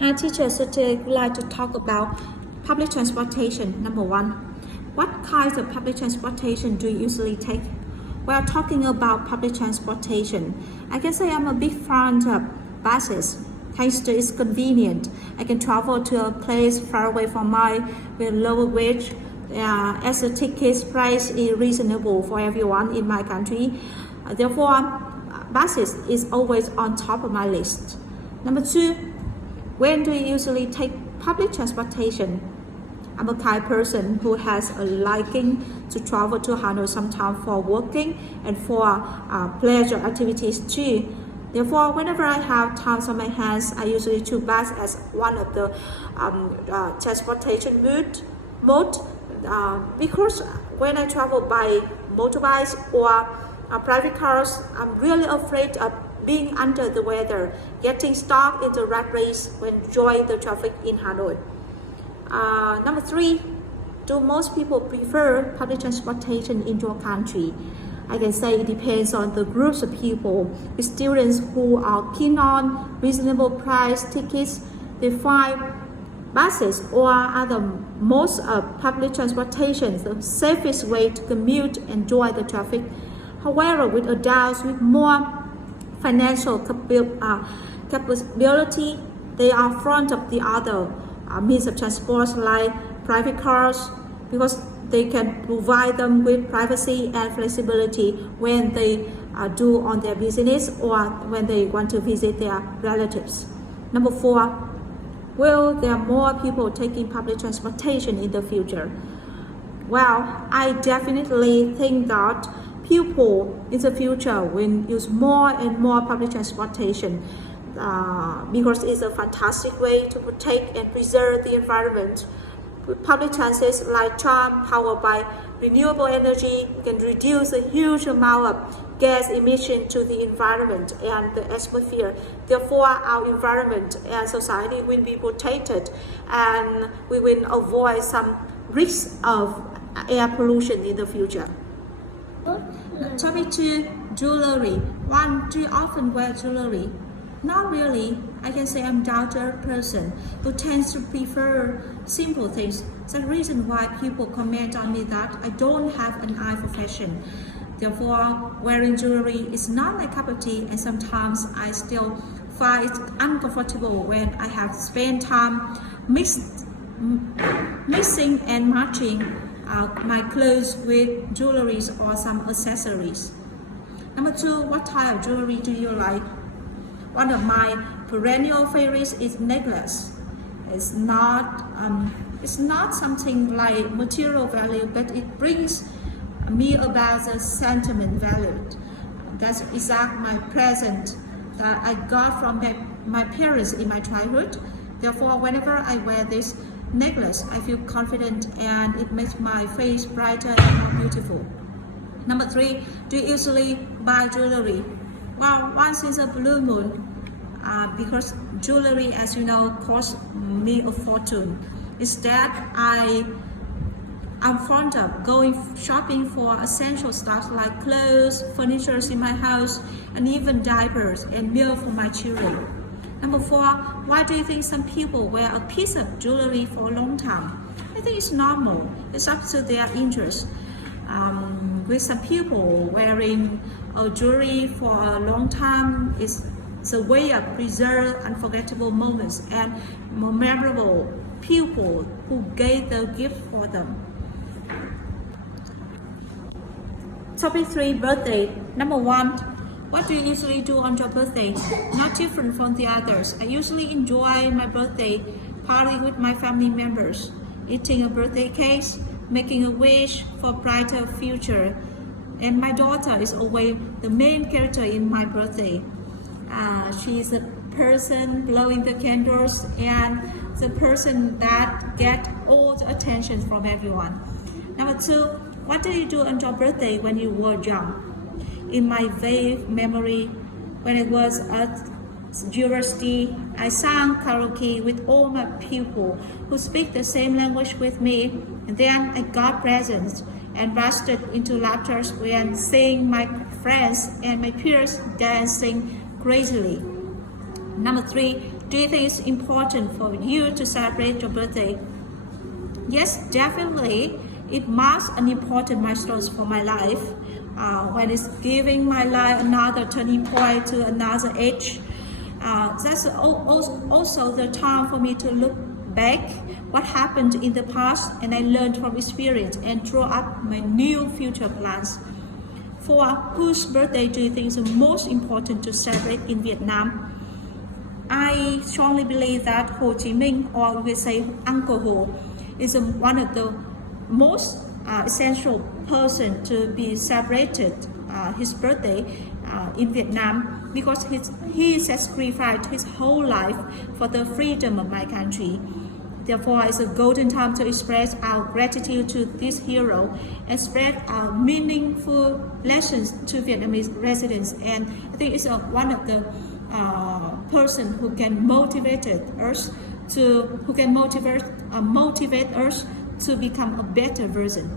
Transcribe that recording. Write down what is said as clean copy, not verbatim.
Hi teacher, so today we'd like to talk about public transportation. Number one, what kinds of public transportation do you usually take? We are talking about public transportation. I can say I'm a big fan of buses. Thanks to its convenient, I can travel to a place far away from mine with lower wage as the ticket price is reasonable for everyone in my country. Therefore, buses is always on top of my list. Number two, when do you usually take public transportation? I'm a kind person who has a liking to travel to Hanoi sometimes for working and for pleasure activities too. Therefore, whenever I have time on my hands, I usually choose bus as one of the transportation mode because when I travel by motorbikes or private cars, I'm really afraid of being under the weather, getting stuck in the rat race when enjoying the traffic in Hanoi. Number three, do most people prefer public transportation in your country? I can say it depends on the groups of people. With students who are keen on reasonable price tickets, they find buses or other modes of public transportation the safest way to commute and enjoy the traffic. However, with adults with more financial capability, they are front of the other means of transport like private cars because they can provide them with privacy and flexibility when they do on their business or when they want to visit their relatives. Number four, will there more people taking public transportation in the future? Well, I definitely think that people in the future will use more and more public transportation because it's a fantastic way to protect and preserve the environment. With public transit like tram powered by renewable energy, can reduce a huge amount of gas emission to the environment and the atmosphere. Therefore, our environment and society will be protected and we will avoid some risks of air pollution in the future. Topic 2, jewelry. One, do you often wear jewelry? Not really. I can say I'm a down-to-earth person who tends to prefer simple things. That's the reason why people comment on me that I don't have an eye for fashion. Therefore, wearing jewelry is not my cup of tea, and sometimes I still find it uncomfortable when I have spent time mixing and matching my clothes with jewelries or some accessories. Number two, what type of jewelry do you like? One of my perennial favorites is necklace. It's not something like material value, but it brings me about the sentiment value. That's exactly my present that I got from my parents in my childhood. Therefore, whenever I wear this necklace, I feel confident and it makes my face brighter and more beautiful. Number three, do you usually buy jewelry? Well, once in a blue moon, because jewelry, as you know, costs me a fortune. Instead, I'm fond of going shopping for essential stuff like clothes, furniture in my house, and even diapers and milk for my children. Number four, why do you think some people wear a piece of jewelry for a long time? I think it's normal. It's up to their interest. With some people wearing jewelry for a long time, it's a way of preserve unforgettable moments and memorable people who gave the gift for them. Topic 3, birthday. Number one, what do you usually do on your birthday? Not different from the others. I usually enjoy my birthday party with my family members, eating a birthday cake, making a wish for a brighter future. And my daughter is always the main character in my birthday. She is the person blowing the candles and the person that gets all the attention from everyone. Number two, what did you do on your birthday when you were young? In my vague memory, when I was at university, I sang karaoke with all my pupils who speak the same language with me, and then I got presents and bursted into laughter when seeing my friends and my peers dancing crazily. Number three, Do you think it's important for you to celebrate your birthday? Yes, definitely. It marks an important milestone for my life. When it's giving my life another turning point to another age. That's also the time for me to look back what happened in the past, and I learned from experience and draw up my new future plans. For whose birthday do you think is the most important to celebrate in Vietnam? I strongly believe that Ho Chi Minh, or we say Uncle Ho, is one of the most essential person to be celebrated his birthday in Vietnam, because he sacrificed his whole life for the freedom of my country. Therefore, it's a golden time to express our gratitude to this hero and spread our meaningful lessons to Vietnamese residents. And I think it's one of the person who can motivate us to become a better version.